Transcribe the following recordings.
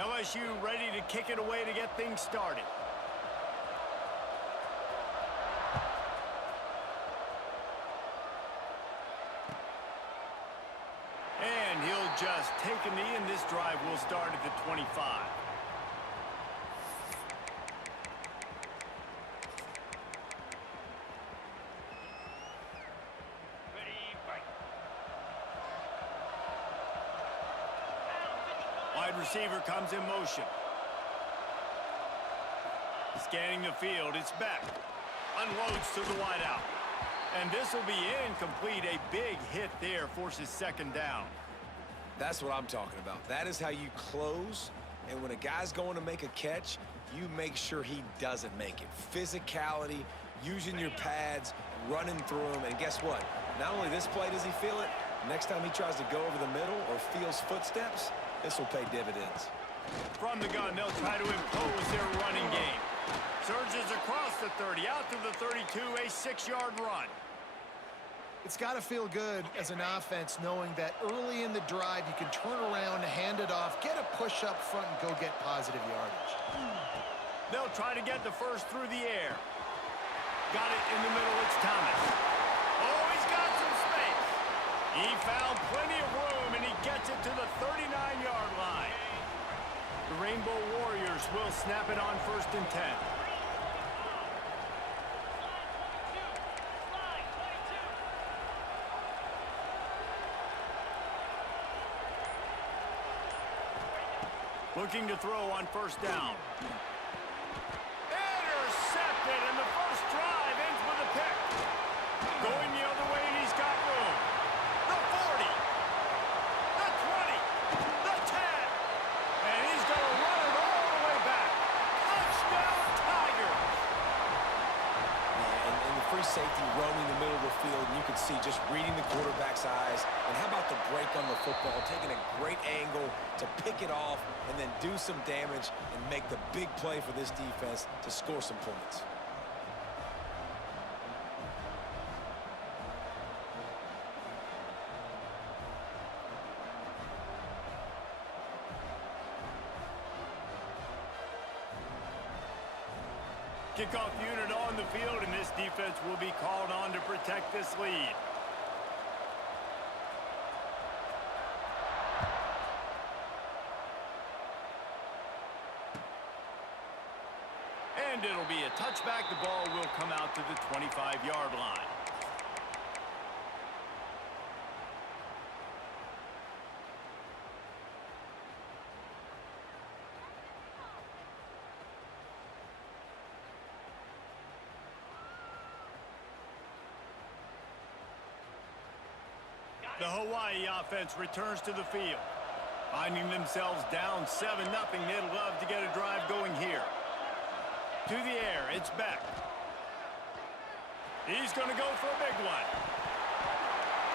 LSU ready to kick it away to get things started. And he'll just take a knee, and this drive will start at the 25. Wide receiver comes in motion. Scanning the field, it's back. Unloads to the wideout. And this will be incomplete. A big hit there forces second down. That's what I'm talking about. That is how you close. And when a guy's going to make a catch, you make sure he doesn't make it. Physicality, using your pads, running through them. And guess what? Not only this play does he feel it, next time he tries to go over the middle or feels footsteps, this will pay dividends. From the gun, they'll try to impose their running game. Surges across the 30, out to the 32, a 6-yard run. It's got to feel good as an offense knowing that early in the drive you can turn around, hand it off, get a push up front, and go get positive yardage. They'll try to get the first through the air. Got it in the middle, it's Thomas. Oh, he's got some space. He found plenty of room, and he gets it to the 39-yard line. The Rainbow Warriors will snap it on 1st and 10. Looking to throw on 1st down. Intercepted, and the first drive ends with a pick. Going the other way, and he's got room. The 40, the 20, the 10, and he's going to run it all the way back. Touchdown, Tigers! And the free safety roaming the middle of the field, and you can see just reading the quarterback's eyes. And how about the break on the football, taking a great angle to pick it off and then do some damage and make the big play for this defense to score some points. Kickoff unit on the field, and this defense will be called on to protect this lead. And it'll be a touchback. The ball will come out to the 25-yard line. The Hawaii offense returns to the field. Finding themselves down 7-0, they'd love to get a drive going here. To the air, it's Beck. He's going to go for a big one.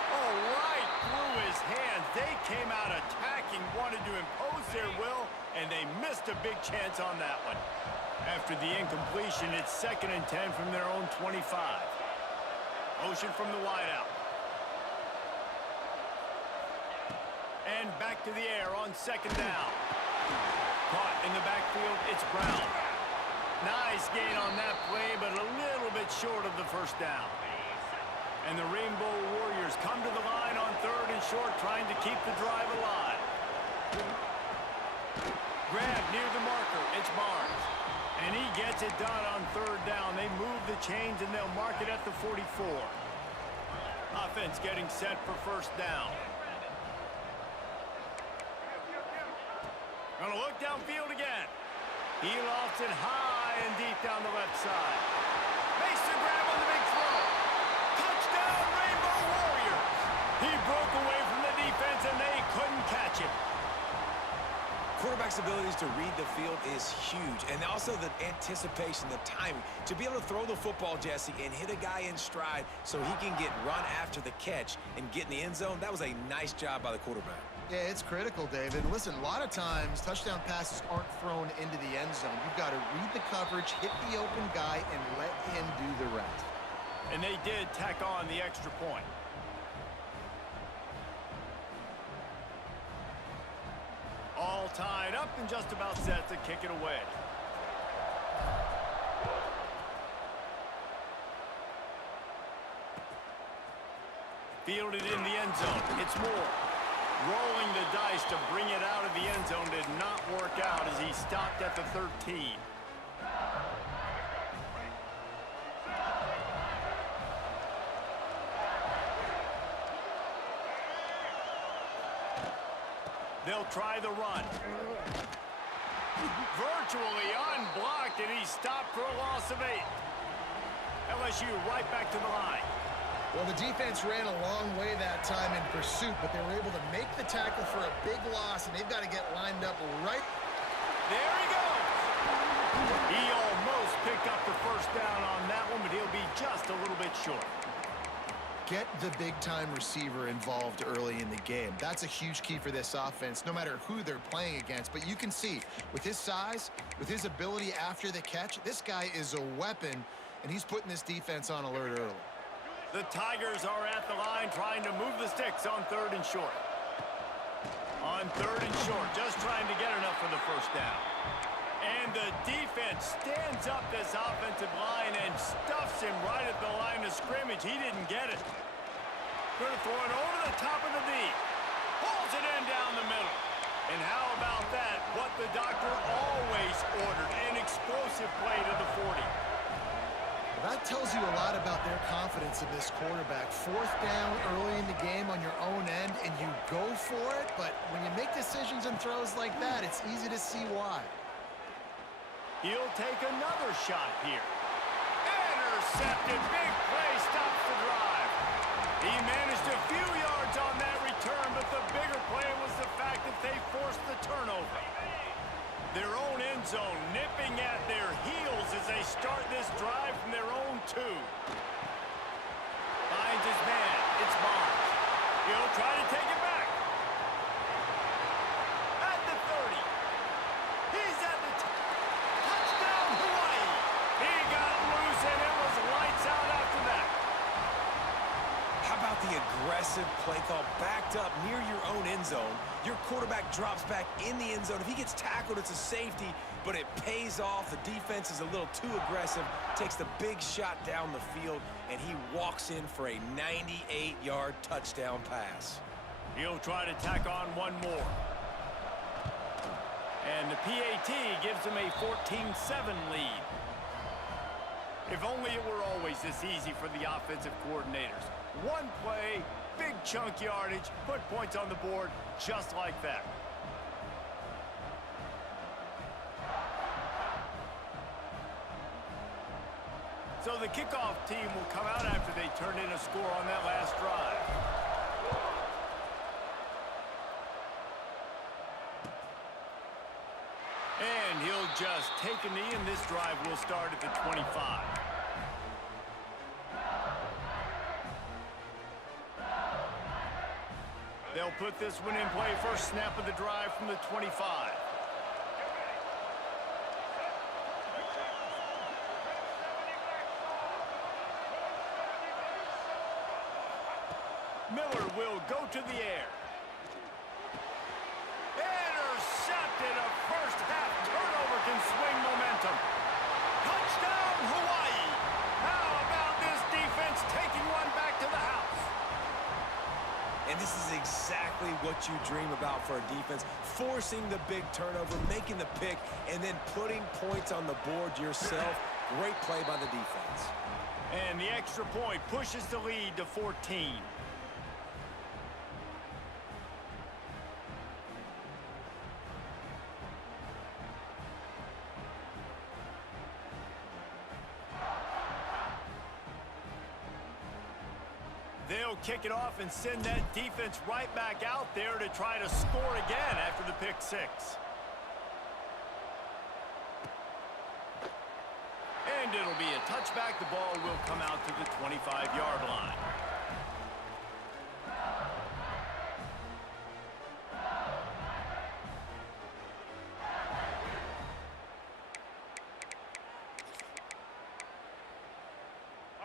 Oh, right through his hands. They came out attacking, wanted to impose their will, and they missed a big chance on that one. After the incompletion, it's 2nd and 10 from their own 25. Motion from the wideout. And back to the air on 2nd down. Caught in the backfield, it's Brown. Nice gain on that play, but a little bit short of the 1st down. And the Rainbow Warriors come to the line on 3rd and short, trying to keep the drive alive. Grab near the marker, it's Barnes. And he gets it done on 3rd down. They move the chains, and they'll mark it at the 44. Offense getting set for 1st down. Gonna look downfield again. He lofts it high and deep down the left side. Makes the grab on the big throw. Touchdown, Rainbow Warriors. He broke away from the defense, and they couldn't catch him. Quarterback's abilities to read the field is huge, and also the anticipation, the timing. To be able to throw the football, Jesse, and hit a guy in stride so he can get run after the catch and get in the end zone, that was a nice job by the quarterback. Yeah, it's critical, David. Listen, a lot of times touchdown passes aren't thrown into the end zone. You've got to read the coverage, hit the open guy, and let him do the rest. And they did tack on the extra point. All tied up and just about set to kick it away. Fielded in the end zone. It's Moore. Rolling the dice to bring it out of the end zone did not work out as he stopped at the 13. They'll try the run. Virtually unblocked, and he stopped for a loss of 8. LSU right back to the line. Well, the defense ran a long way that time in pursuit, but they were able to make the tackle for a big loss, and they've got to get lined up right. There he goes. He almost picked up the first down on that one, but he'll be just a little bit short. Get the big-time receiver involved early in the game. That's a huge key for this offense, no matter who they're playing against. But you can see, with his size, with his ability after the catch, this guy is a weapon, and he's putting this defense on alert early. The Tigers are at the line trying to move the sticks on 3rd and short. On 3rd and short, just trying to get enough for the first down. And the defense stands up this offensive line and stuffs him right at the line of scrimmage. He didn't get it. Going to throw it over the top of the D. Pulls it in down the middle. And how about that? What the doctor always ordered, an explosive play to the 40. That tells you a lot about their confidence in this quarterback. 4th down early in the game on your own end, and you go for it. But when you make decisions and throws like that, it's easy to see why. He'll take another shot here. Intercepted. Big play stops the drive. He managed a few yards on that return, but the bigger play was the fact that they forced the turnover. Their own end zone nipping at their heels as they start this drive from their own 2. Finds his man. It's Barnes. He'll try to take it back. At the 30. He's at the touchdown, Hawaii. He got loose, and it was lights out after that. How about the aggressive play call backed up near your own end zone? Your quarterback drops back in the end zone. If he gets tackled, it's a safety, but it pays off. The defense is a little too aggressive, takes the big shot down the field, and he walks in for a 98-yard touchdown pass. He'll try to tack on one more. And the PAT gives him a 14-7 lead. If only it were always this easy for the offensive coordinators. One play, big chunk yardage, put points on the board just like that. So the kickoff team will come out after they turned in a score on that last drive. And he'll just take a knee, and this drive will start at the 25. They'll put this one in play. First snap of the drive from the 25. Miller will go to the air. Intercepted. A first-half turnover can swing momentum. Touchdown, Hawaii. How about this defense taking one back to the house? And this is exactly what you dream about for a defense. Forcing the big turnover, making the pick, and then putting points on the board yourself. Great play by the defense. And the extra point pushes the lead to 14. They'll kick it off and send that defense right back out there to try to score again after the pick 6. And it'll be a touchback. The ball will come out to the 25-yard line.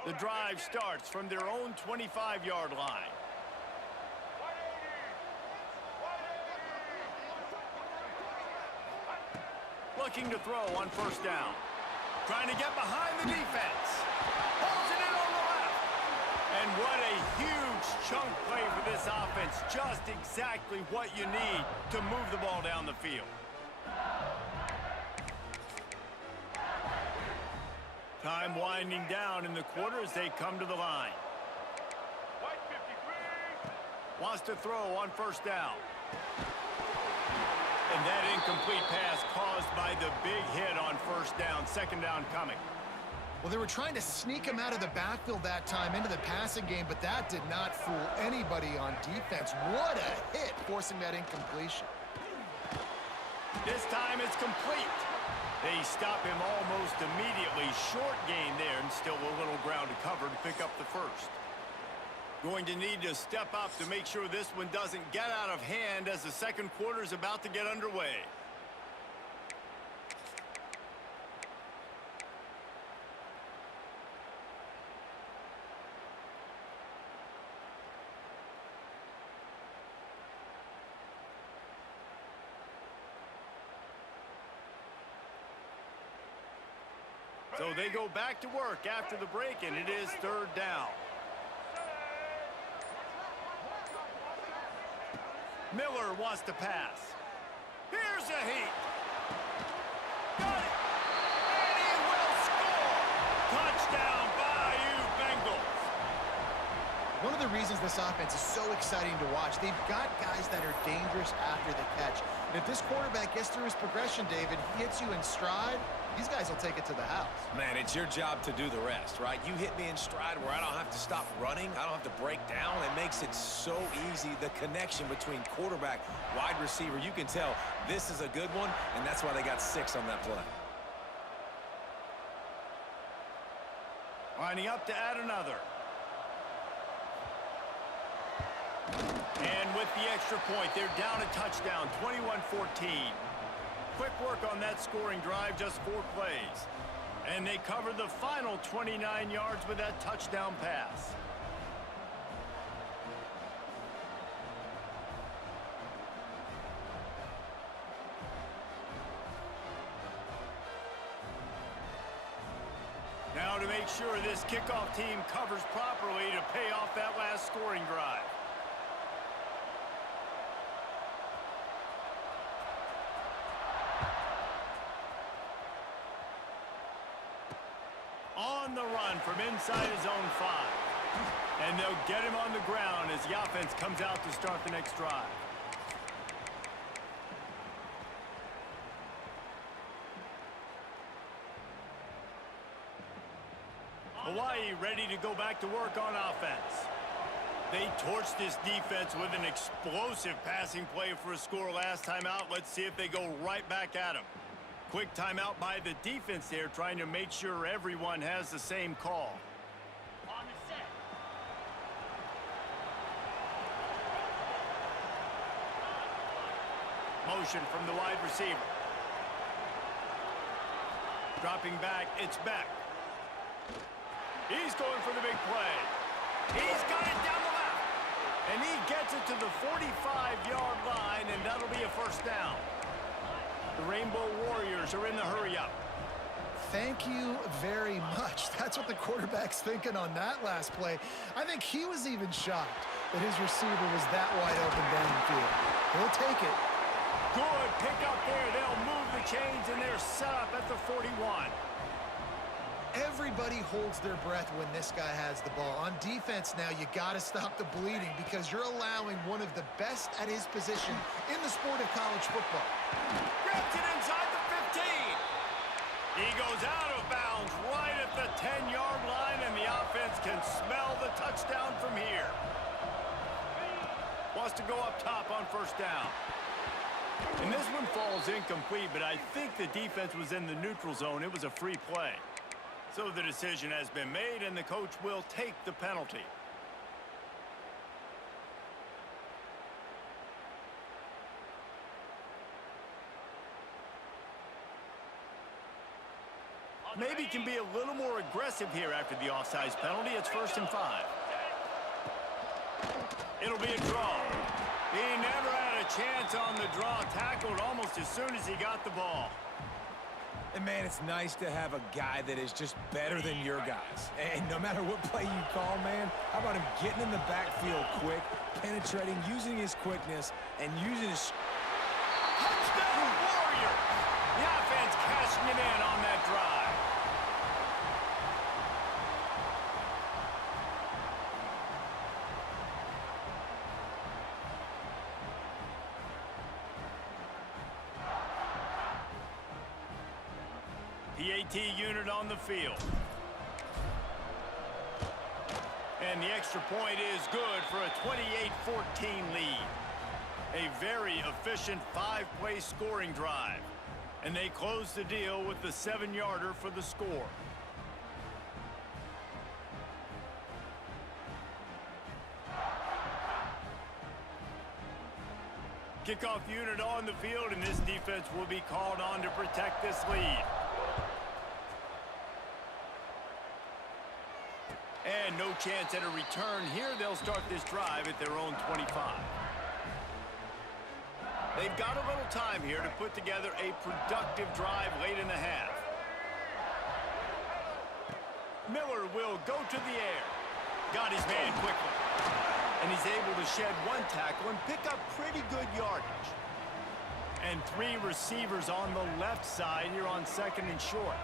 The drive starts from their own 25-yard line. Looking to throw on first down. Trying to get behind the defense. Holds it in on the left. And what a huge chunk play for this offense. Just exactly what you need to move the ball down the field. Time winding down in the quarter as they come to the line. Wants to throw on first down. And that incomplete pass caused by the big hit on first down. Second down coming. Well, they were trying to sneak him out of the backfield that time into the passing game, but that did not fool anybody on defense. What a hit, forcing that incompletion. This time it's complete. They stop him almost immediately. Short gain there, and still a little ground to cover to pick up the first. Going to need to step up to make sure this one doesn't get out of hand as the second quarter is about to get underway. So they go back to work after the break, and it is third down. Miller wants to pass. Here's a heat. Got it. And he will score. Touchdown, Bayou Bengals. One of the reasons this offense is so exciting to watch, they've got guys that are dangerous after the catch. And if this quarterback gets through his progression, David, he hits you in stride, these guys will take it to the house. Man, it's your job to do the rest, right? You hit me in stride where I don't have to stop running. I don't have to break down. It makes it so easy. The connection between quarterback, wide receiver, you can tell this is a good one, and that's why they got 6 on that play. Lining up to add another. And with the extra point, they're down a touchdown, 21-14. Quick work on that scoring drive, just 4 plays. And they covered the final 29 yards with that touchdown pass. Now to make sure this kickoff team covers properly to pay off that last scoring drive. On the run from inside his own 5. And they'll get him on the ground as the offense comes out to start the next drive. Hawaii ready to go back to work on offense. They torched this defense with an explosive passing play for a score last time out. Let's see if they go right back at him. Quick timeout by the defense there, trying to make sure everyone has the same call. On the set. Motion from the wide receiver. Dropping back, it's Beck. He's going for the big play. He's got it down the left. And he gets it to the 45-yard line, and that'll be a first down. The Rainbow Warriors are in the hurry-up. Thank you very much. That's what the quarterback's thinking on that last play. I think he was even shocked that his receiver was that wide open down the field. He'll take it. Good pick up there. They'll move the chains, and they're set up at the 41. Everybody holds their breath when this guy has the ball. On defense now, you got to stop the bleeding because you're allowing one of the best at his position in the sport of college football. Grabs it inside the 15. He goes out of bounds right at the 10-yard line, and the offense can smell the touchdown from here. Wants to go up top on first down. And this one falls incomplete, but I think the defense was in the neutral zone. It was a free play. So the decision has been made, and the coach will take the penalty. Maybe can be a little more aggressive here after the offsides penalty. It's 1st and 5. It'll be a draw. He never had a chance on the draw. Tackled almost as soon as he got the ball. And, man, it's nice to have a guy that is just better than your guys. And no matter what play you call, man, how about him getting in the backfield quick, penetrating, using his quickness, and using his... Touchdown, Warriors! The offense cashing it in on that drive. PAT unit on the field. And the extra point is good for a 28-14 lead. A very efficient 5-play scoring drive. And they close the deal with the 7-yarder for the score. Kickoff unit on the field, and this defense will be called on to protect this lead. And no chance at a return here. They'll start this drive at their own 25. They've got a little time here to put together a productive drive late in the half. Miller will go to the air. Got his man quickly. And he's able to shed one tackle and pick up pretty good yardage. And 3 receivers on the left side here on 2nd and short.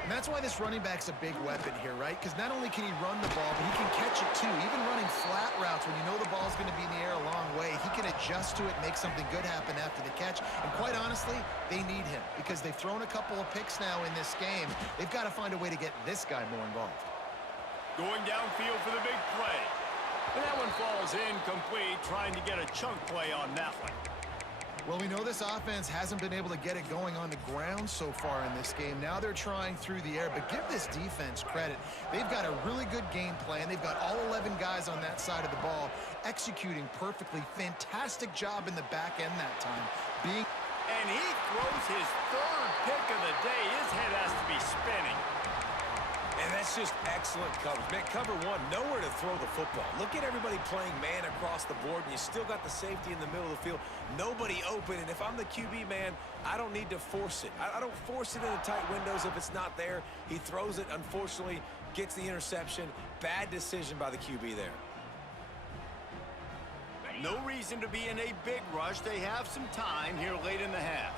And that's why this running back's a big weapon here, right? Because not only can he run the ball, but he can catch it too. Even running flat routes when you know the ball's going to be in the air a long way, he can adjust to it and make something good happen after the catch. And quite honestly, they need him because they've thrown a couple of picks now in this game. They've got to find a way to get this guy more involved. Going downfield for the big play. And that one falls incomplete, trying to get a chunk play on that one. Well, we know this offense hasn't been able to get it going on the ground so far in this game. Now they're trying through the air, but give this defense credit. They've got a really good game plan. They've got all 11 guys on that side of the ball executing perfectly. Fantastic job in the back end that time. And he throws his 3rd pick of the day. His head has to be spinning. And that's just excellent coverage. Man, cover 1, nowhere to throw the football. Look at everybody playing man across the board, and you still got the safety in the middle of the field. Nobody open, and if I'm the QB, man, I don't need to force it. I don't force it into tight windows if it's not there. He throws it, unfortunately, gets the interception. Bad decision by the QB there. No reason to be in a big rush. They have some time here late in the half.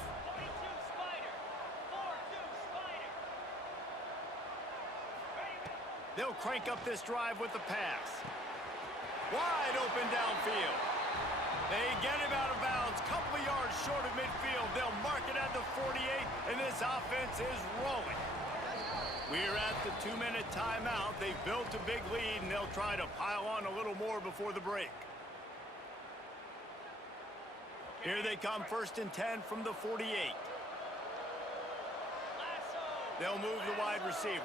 They'll crank up this drive with the pass. Wide open downfield. They get him out of bounds. Couple of yards short of midfield. They'll mark it at the 48, and this offense is rolling. We're at the 2-minute timeout. They've built a big lead, and they'll try to pile on a little more before the break. Here they come, 1st and 10 from the 48. They'll move the wide receiver.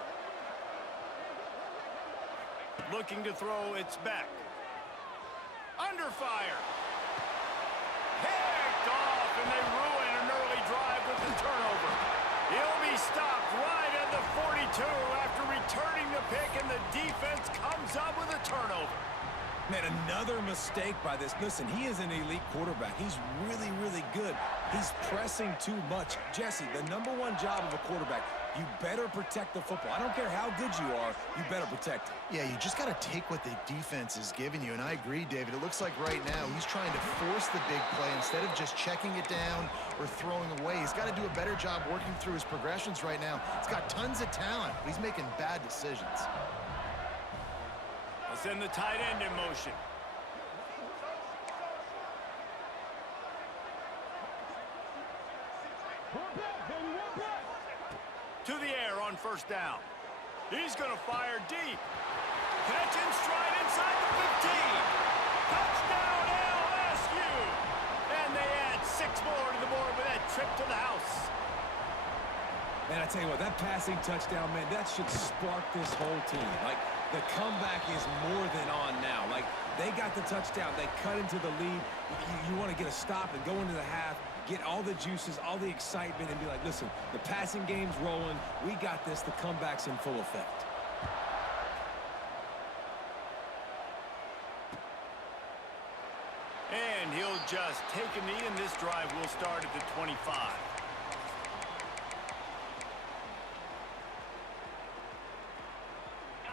Looking to throw, it's back. Under fire. Picked off, and they ruin an early drive with the turnover. He'll be stopped right at the 42 after returning the pick, and the defense comes up with a turnover. Man, another mistake by this. Listen, he is an elite quarterback. He's really, really good. He's pressing too much. Jesse, the #1 job of a quarterback, you better protect the football. I don't care how good you are, you better protect it. Yeah, you just got to take what the defense is giving you, and I agree, David. It looks like right now he's trying to force the big play instead of just checking it down or throwing away. He's got to do a better job working through his progressions right now. He's got tons of talent, but he's making bad decisions. They'll send the tight end in motion. To the air on 1st down. He's going to fire deep. Catch in stride inside the 15. Touchdown, LSU. And they add 6 more to the board with that trip to the house. Man, I tell you what, that passing touchdown, man, that should spark this whole team. Like, the comeback is more than on now. Like, they got the touchdown. They cut into the lead. You want to get a stop and go into the half, get all the juices, all the excitement, and be like, listen, the passing game's rolling. We got this. The comeback's in full effect. And he'll just take a knee, and this drive will start at the 25.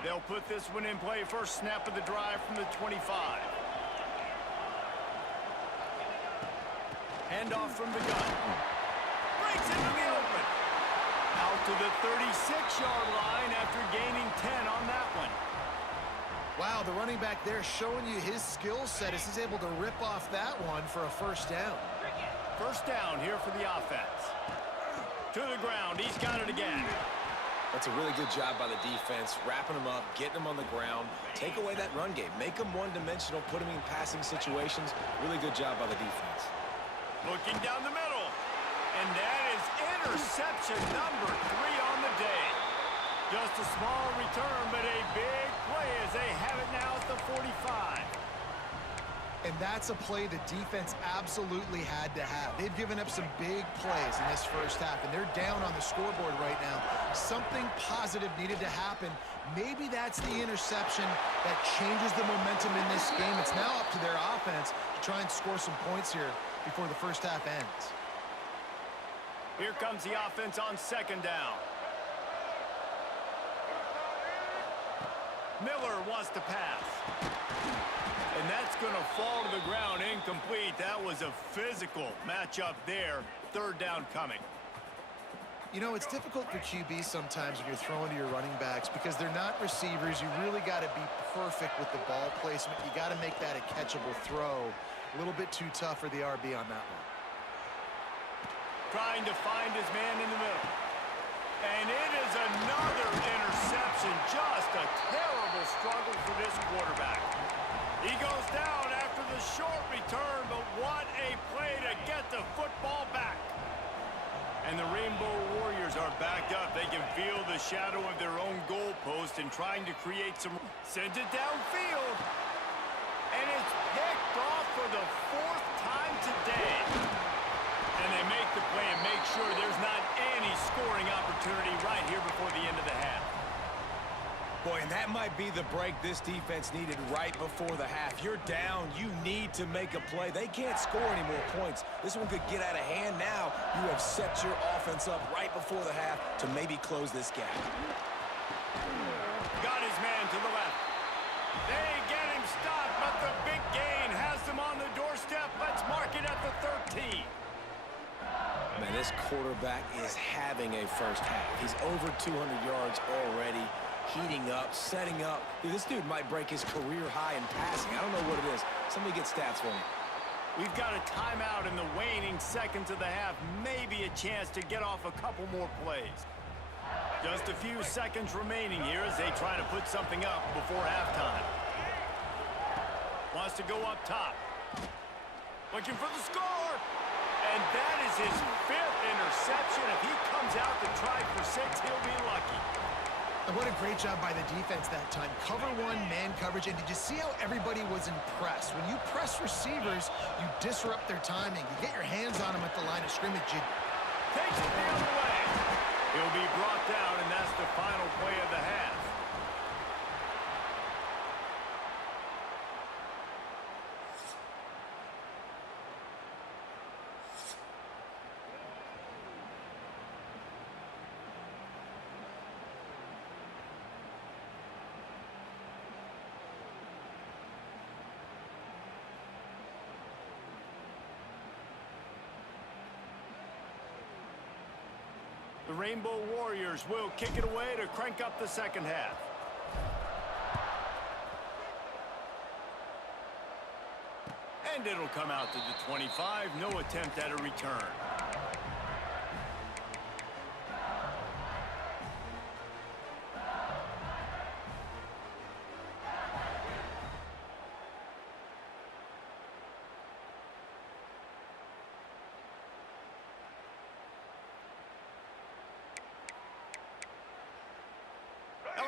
They'll put this one in play. First snap of the drive from the 25. Handoff from the gun. Breaks into the open. Out to the 36-yard line after gaining 10 on that one. Wow, the running back there showing you his skill set as he's able to rip off that one for a first down. First down here for the offense. To the ground. He's got it again. That's a really good job by the defense, wrapping them up, getting them on the ground. Take away that run game. Make them one-dimensional, put them in passing situations. Really good job by the defense. Looking down the middle. And that is interception number 3 on the day. Just a small return, but a big play as they have it now at the 45. And that's a play the defense absolutely had to have. They've given up some big plays in this first half, and they're down on the scoreboard right now. Something positive needed to happen. Maybe that's the interception that changes the momentum in this game. It's now up to their offense to try and score some points here before the first half ends. Here comes the offense on second down. Miller wants to pass. And that's going to fall to the ground incomplete. That was a physical matchup there. Third down coming. You know, it's difficult for QB sometimes when you're throwing to your running backs because they're not receivers. You really got to be perfect with the ball placement. You got to make that a catchable throw. A little bit too tough for the RB on that one. Trying to find his man in the middle. And it is another interception. Just a terrible struggle for this quarterback. He goes down after the short return, but what a play to get the football back. And the Rainbow Warriors are backed up. They can feel the shadow of their own goalpost and trying to create some... Sends it downfield. And it's picked off for the 4th time today. And they make the play and make sure there's not any scoring opportunity right here before the end of the half. Boy, and that might be the break this defense needed right before the half. You're down. You need to make a play. They can't score any more points. This one could get out of hand now. You have set your offense up right before the half to maybe close this gap. Got his man to the left. They get him stopped, but the big gain has them on the doorstep. Let's mark it at the 13. Man, this quarterback is having a first half. He's over 200 yards already. Heating up, setting up. Dude, this dude might break his career high in passing. I don't know what it is. Somebody get stats for me. We've got a timeout in the waning seconds of the half. Maybe a chance to get off a couple more plays. Just a few seconds remaining here as they try to put something up before halftime. Wants to go up top. Looking for the score. And that is his 5th interception. If he comes out to try for 6, he'll be lucky. And what a great job by the defense that time. Cover 1, man coverage, and did you see how everybody was impressed? When you press receivers, you disrupt their timing. You get your hands on them at the line of scrimmage. Takes it the other way. He'll be brought down, and that's the final play of the half. The Rainbow Warriors will kick it away to crank up the second half. And it'll come out to the 25. No attempt at a return.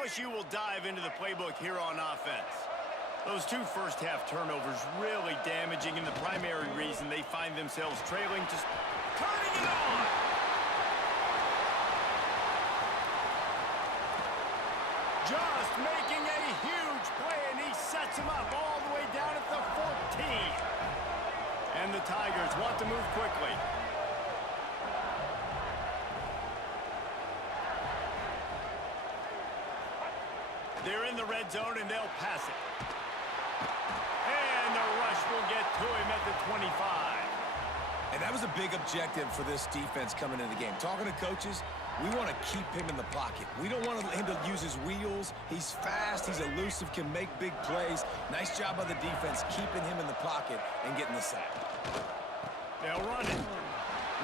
LSU will dive into the playbook here on offense. Those 2 first-half turnovers really damaging, and the primary reason they find themselves trailing, just turning it on. Just making a huge play, and he sets him up all the way down at the 14. And the Tigers want to move quickly. They're in the red zone, and they'll pass it. And the rush will get to him at the 25. And that was a big objective for this defense coming into the game. Talking to coaches, we want to keep him in the pocket. We don't want him to use his wheels. He's fast, he's elusive, can make big plays. Nice job by the defense keeping him in the pocket and getting the sack. They'll run it.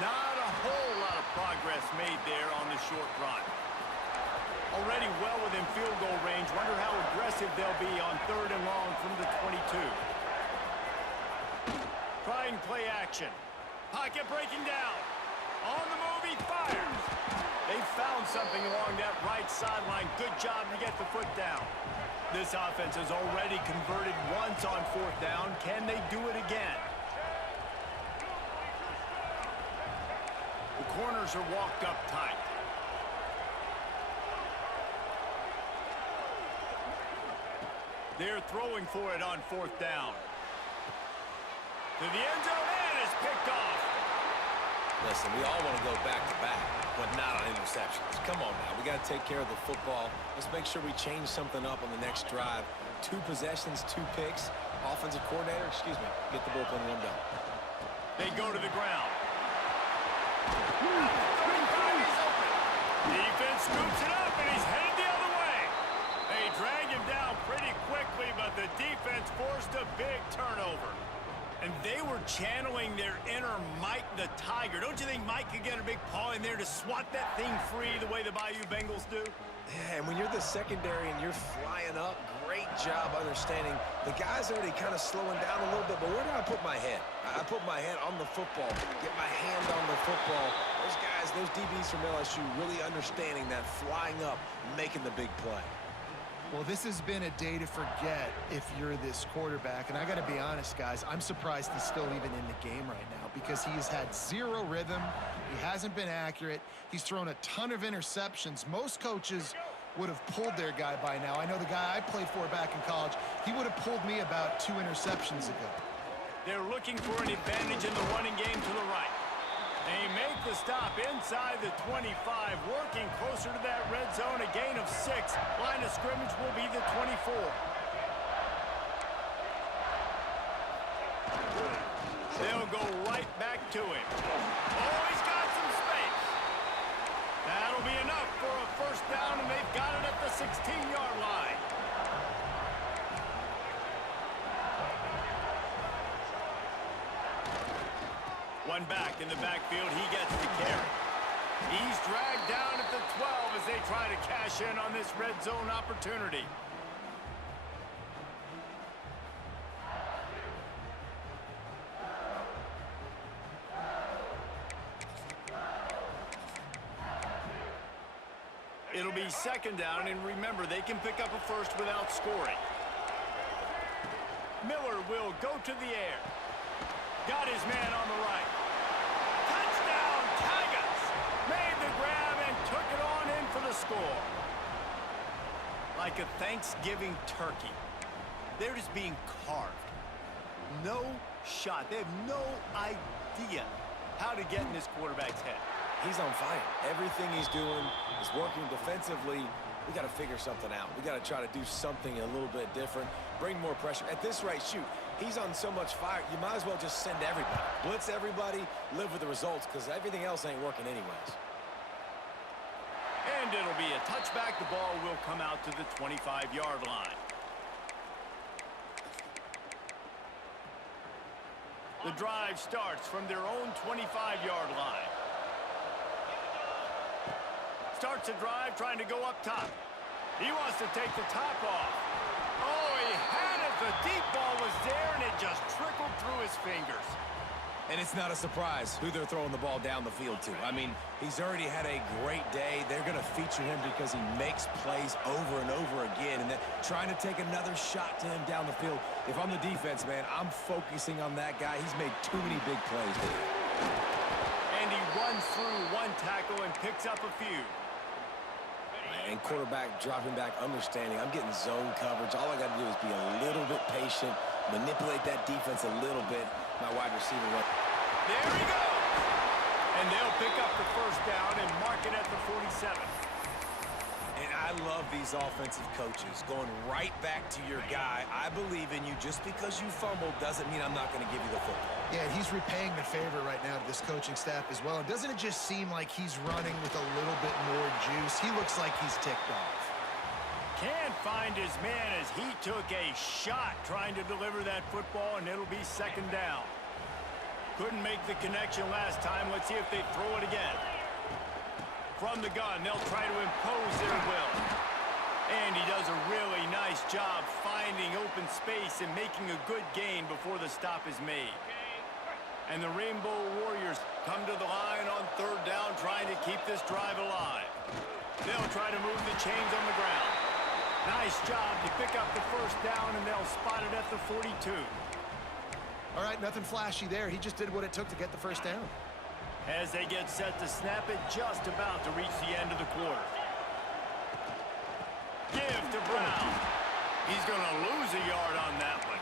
Not a whole lot of progress made there on the short run. Already well within field goal range. Wonder how aggressive they'll be on 3rd and long from the 22. Trying play action. Pocket breaking down. On the move, he fires. They found something along that right sideline. Good job to get the foot down. This offense has already converted once on 4th down. Can they do it again? The corners are walked up tight. They're throwing for it on 4th down. To the end zone, and it's picked off. Listen, we all want to go back-to-back, but not on interceptions. Come on now, we got to take care of the football. Let's make sure we change something up on the next drive. 2 possessions, 2 picks. Offensive coordinator, get the bullpen one down. They go to the ground. 35, he's open. Defense scoops it up, and he's headed the other way. They drag him down pretty quickly, but the defense forced a big turnover. And they were channeling their inner Mike the Tiger. Don't you think Mike could get a big paw in there to swat that thing free the way the Bayou Bengals do? Yeah, and when you're the secondary and you're flying up, great job understanding. The guy's already kind of slowing down a little bit, but where do I put my head? I put my head on the football, get my hand on the football. Those guys, those DBs from LSU really understanding that flying up, making the big play. Well, this has been a day to forget if you're this quarterback. And I got to be honest, guys, I'm surprised he's still even in the game right now because he's had 0 rhythm. He hasn't been accurate. He's thrown a ton of interceptions. Most coaches would have pulled their guy by now. I know the guy I played for back in college, he would have pulled me about 2 interceptions ago. They're looking for an advantage in the running game to the right. They make the stop inside the 25, working closer to that red zone, a gain of 6. Line of scrimmage will be the 24. They'll go right back to him. Oh, he's got some space. That'll be enough for a 1st down, and they've got it at the 16-yard line. One back in the backfield, he gets the carry. He's dragged down at the 12 as they try to cash in on this red zone opportunity. It'll be 2nd down, and remember, they can pick up a 1st without scoring. Miller will go to the air. Got his man on the right. Touchdown, Tigers! Made the grab and took it on in for the score. Like a Thanksgiving turkey. They're just being carved. No shot. They have no idea how to get in this quarterback's head. He's on fire. Everything he's doing is working defensively. We got to figure something out. We got to try to do something a little bit different. Bring more pressure. At this rate, shoot, he's on so much fire, you might as well just send everybody. Blitz everybody, live with the results, because everything else ain't working anyways. And it'll be a touchback. The ball will come out to the 25-yard line. The drive starts from their own 25-yard line. Starts a drive trying to go up top. He wants to take the top off. Oh, he had it. The deep ball was there, and it just trickled through his fingers. And it's not a surprise who they're throwing the ball down the field to. I mean, he's already had a great day. They're going to feature him because he makes plays over and over again. And then trying to take another shot to him down the field. If I'm the defense, man, I'm focusing on that guy. He's made too many big plays today. And he runs through one tackle and picks up a few. And quarterback dropping back, understanding. I'm getting zone coverage. All I got to do is be a little bit patient, manipulate that defense a little bit. My wide receiver went. There he goes. And they'll pick up the 1st down and mark it at the 47. And I love these offensive coaches going right back to your guy. I believe in you. Just because you fumbled doesn't mean I'm not going to give you the football. Yeah, he's repaying the favor right now to this coaching staff as well. And doesn't it just seem like he's running with a little bit more juice? He looks like he's ticked off. Can't find his man as he took a shot trying to deliver that football, and it'll be second down. Couldn't make the connection last time. Let's see if they throw it again. From the gun, they'll try to impose their will. And he does a really nice job finding open space and making a good gain before the stop is made. And the Rainbow Warriors come to the line on third down, trying to keep this drive alive. They'll try to move the chains on the ground. Nice job to pick up the first down, and they'll spot it at the 42. All right, nothing flashy there. He just did what it took to get the first down. As they get set to snap it, just about to reach the end of the quarter. Give to Brown. He's going to lose a yard on that one.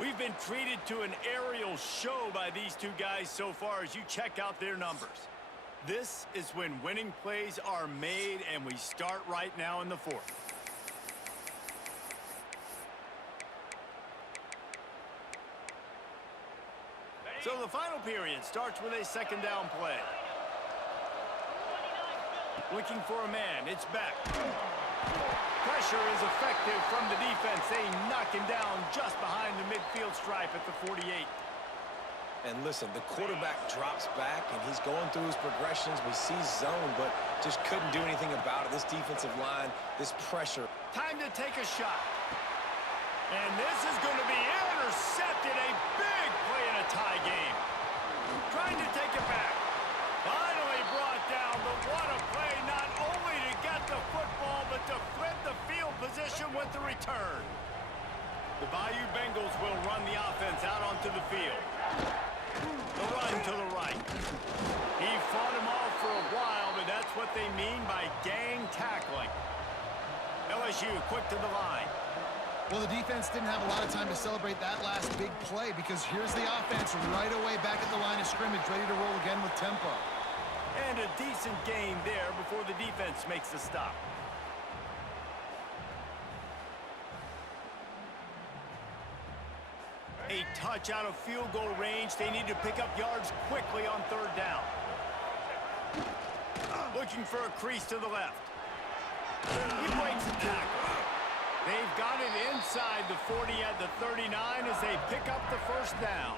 We've been treated to an aerial show by these two guys so far as you check out their numbers. This is when winning plays are made, and we start right now in the fourth. So the final period starts with a second down play. Looking for a man. It's back. Pressure is effective from the defense. They knock him down just behind the midfield stripe at the 48. And listen, the quarterback drops back, and he's going through his progressions. We see zone, but just couldn't do anything about it. This defensive line, this pressure. Time to take a shot. And this is going to be intercepted. A big play in a tie game. Trying to take it back. Finally brought down, but what a play, not only to get the football, but to flip the field position with the return. The Bayou Bengals will run the offense out onto the field. The run to the right. He fought him off for a while, but that's what they mean by gang tackling. LSU quick to the line. Well, the defense didn't have a lot of time to celebrate that last big play, because here's the offense right away back at the line of scrimmage, ready to roll again with tempo. And a decent gain there before the defense makes the stop. A touch out of field goal range. They need to pick up yards quickly on third down. Looking for a crease to the left. He breaks the tackle. They've got it inside the 40 at the 39 as they pick up the first down.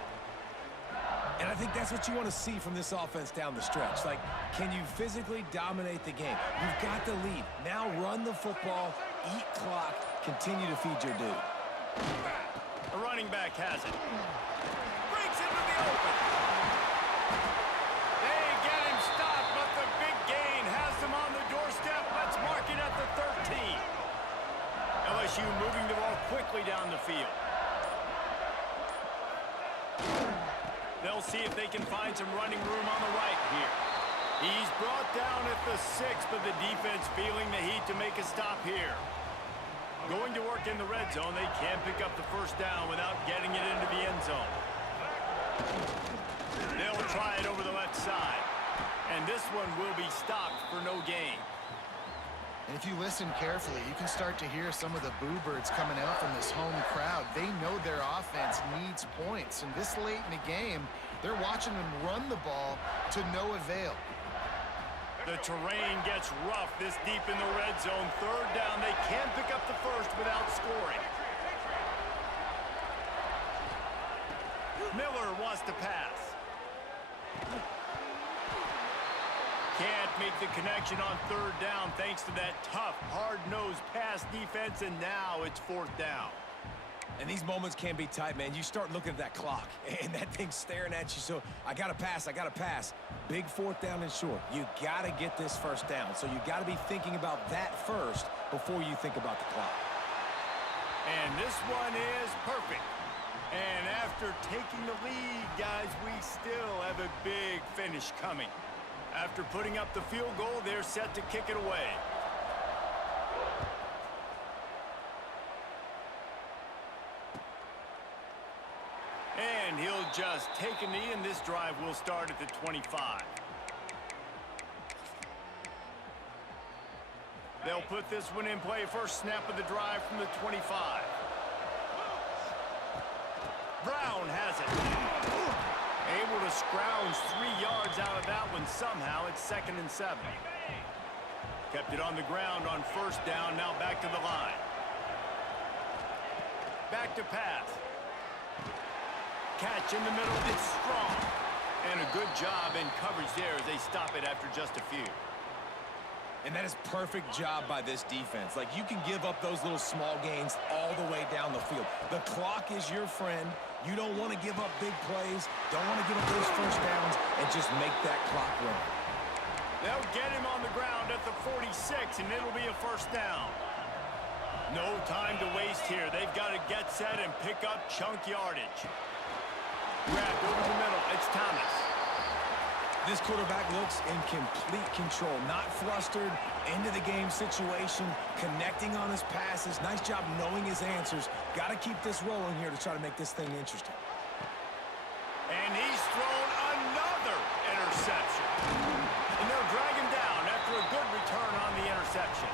And I think that's what you want to see from this offense down the stretch. Like, can you physically dominate the game? You've got the lead. Now run the football, eat clock, continue to feed your dude. The running back has it. Breaks into the open. They get him stopped, but the big gain has them on the doorstep. Let's mark it at the 13. LSU moving the ball quickly down the field. They'll see if they can find some running room on the right here. He's brought down at the 6, but the defense feeling the heat to make a stop here. Going to work in the red zone. They can't pick up the first down without getting it into the end zone. They'll try it over the left side. And this one will be stopped for no gain. And if you listen carefully, you can start to hear some of the boo birds coming out from this home crowd. They know their offense needs points. And this late in the game, they're watching them run the ball to no avail. The terrain gets rough this deep in the red zone. Third down, they can't pick up the first without scoring. Miller wants to pass. Can't make the connection on third down thanks to that tough, hard-nosed pass defense, and now it's fourth down. And these moments can be tight, man. You start looking at that clock, and that thing's staring at you. So I got to pass, I got to pass. Big fourth down and short. You got to get this first down. So you got to be thinking about that first before you think about the clock. And this one is perfect. And after taking the lead, guys, we still have a big finish coming. After putting up the field goal, they're set to kick it away. And he'll just take a knee, and this drive will start at the 25. They'll put this one in play. First snap of the drive from the 25. Brown has it. Able to scrounge 3 yards out of that one somehow. It's 2nd and 7. Kept it on the ground on first down. Now back to the line. Back to pass. Catch in the middle. It's strong. And a good job in coverage there as they stop it after just a few. And that is perfect job by this defense. Like, you can give up those little small gains all the way down the field. The clock is your friend. You don't want to give up big plays. Don't want to give up those first downs and just make that clock run. They'll get him on the ground at the 46, and it'll be a first down. No time to waste here. They've got to get set and pick up chunk yardage. Grabbed over the middle. It's Thomas. This quarterback looks in complete control, not flustered, into the game situation, connecting on his passes. Nice job knowing his answers. Got to keep this rolling here to try to make this thing interesting. And he's thrown another interception. And they'll drag him down after a good return on the interception.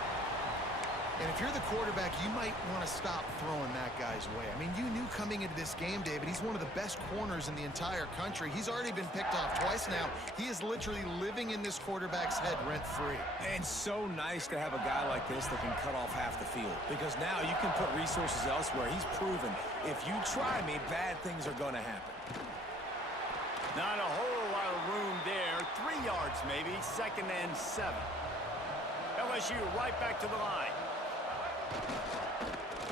And if you're the quarterback, you might want to stop throwing that guy's way. I mean, you knew coming into this game, David, he's one of the best corners in the entire country. He's already been picked off twice now. He is literally living in this quarterback's head rent-free. And so nice to have a guy like this that can cut off half the field, because now you can put resources elsewhere. He's proven if you try me, bad things are going to happen. Not a whole lot of room there. 3 yards maybe. 2nd and 7. LSU right back to the line.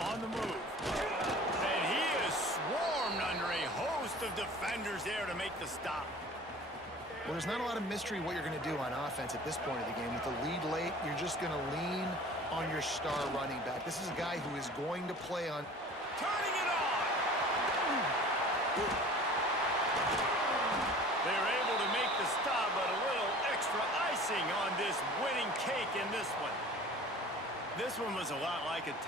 On the move. And he is swarmed under a host of defenders there to make the stop. Well, there's not a lot of mystery what you're going to do on offense at this point of the game. With the lead late, you're just going to lean on your star running back. This is a guy who is going to play on. Turning it on. They're able to make the stop, but a little extra icing on this winning cake in this one. This one was a lot like a